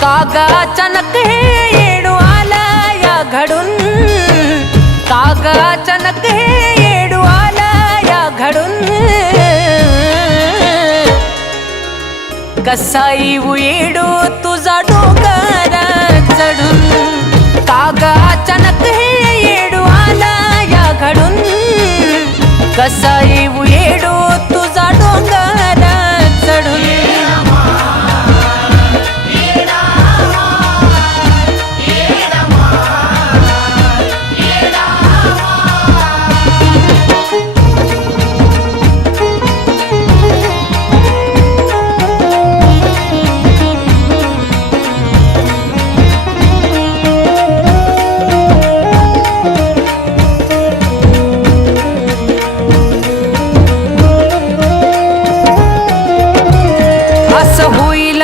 कागा अचानक हे येडू आला या घडून, कागा अचानक हे येडू आला या घडून, कसा येऊ येडू तुझा डोंगर चढून, कागा अचानक हे येडू आला या घडून, कसा येऊ येडू तुझा डोंगर चढून.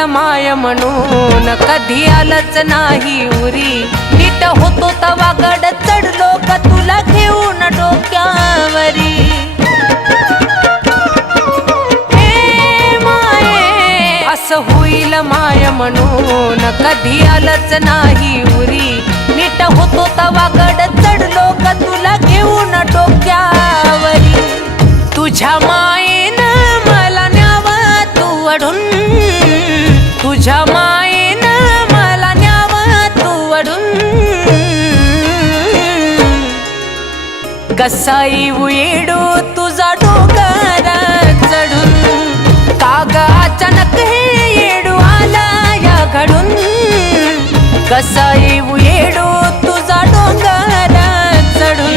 माय म्हणून कधी आलंच नाही उरी, नीट होतो तवा गड चढलो का तुला घेऊन डोक्यावरी. हे माये असं होईल माय म्हणून कधी आलंच नाही उरी, नीट होतो तवा गड चढलो का तुला घेऊन डोक्यावरी. तुझ्या मायेनं मला न्यावा तू अडून, तुझ्या मायेनं मला न्यावा तू वडून, कसा येऊ येडू तुझा डोंगर चढून, कागा अचानक हे येडू आला या घडून, कसा येऊ येडू तुझा डोंगर चढून.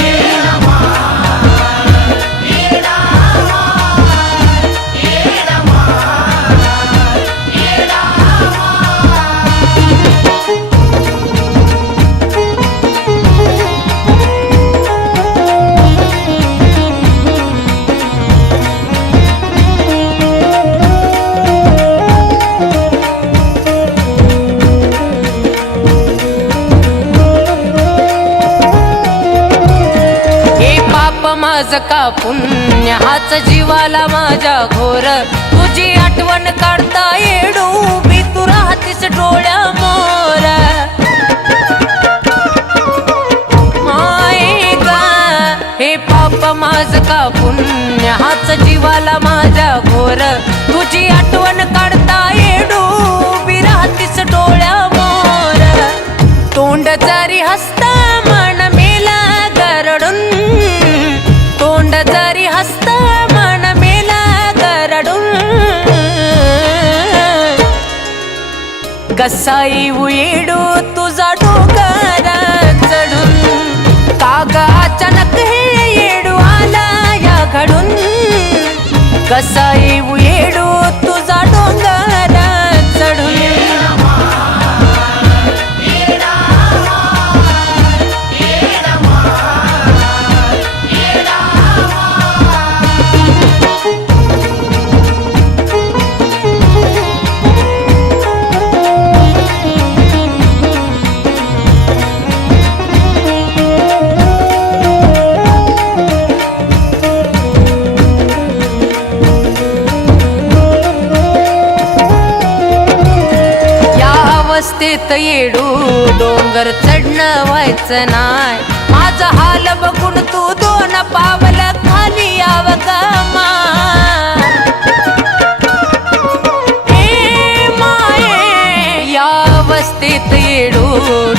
माझ का पुण्य हाच जीवाला माझ्या घोर, तुझी आठवण काढता येडू भी तू राहतीस डोळ्यामोर. माये गा हे पाप माझ का पुण्य हाच जीवाला माझ्या घोर, तुझी आठवण काढता येडू भी राहतीस डोळ्यामोर. तोंड जरी हसता मन मेला गरडून, तोंड जरी हसता मन मेला गरडून, कसा येऊ येडू तुझा डोंगर चढून, कागा अचानक हे येडू आला या घडून, कसा येऊ येडू तुझा डोंगर चढून. अवस्थेत येडू डोंगर चढणं व्हायचं नाय, माझा हाल बघून तू दोन पावल खाली यावं का माय. हे माये या अवस्थेत येडू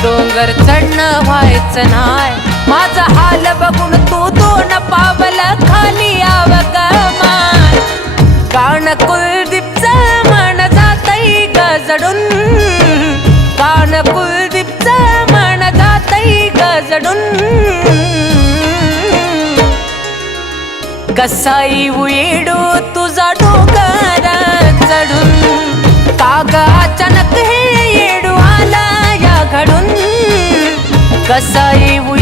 डोंगर चढणं व्हायचं नाय, माझा हाल बघून तू दोन पावल खाली यावं का माय. कान कुलदीपचं मन जातई गजडून, कान कुलदीपचं मन जातई गजडून, कसा येऊ येडू तुझा डोंगर चढून, कागा अचानक हे येडू आला या घडून, कसा येऊ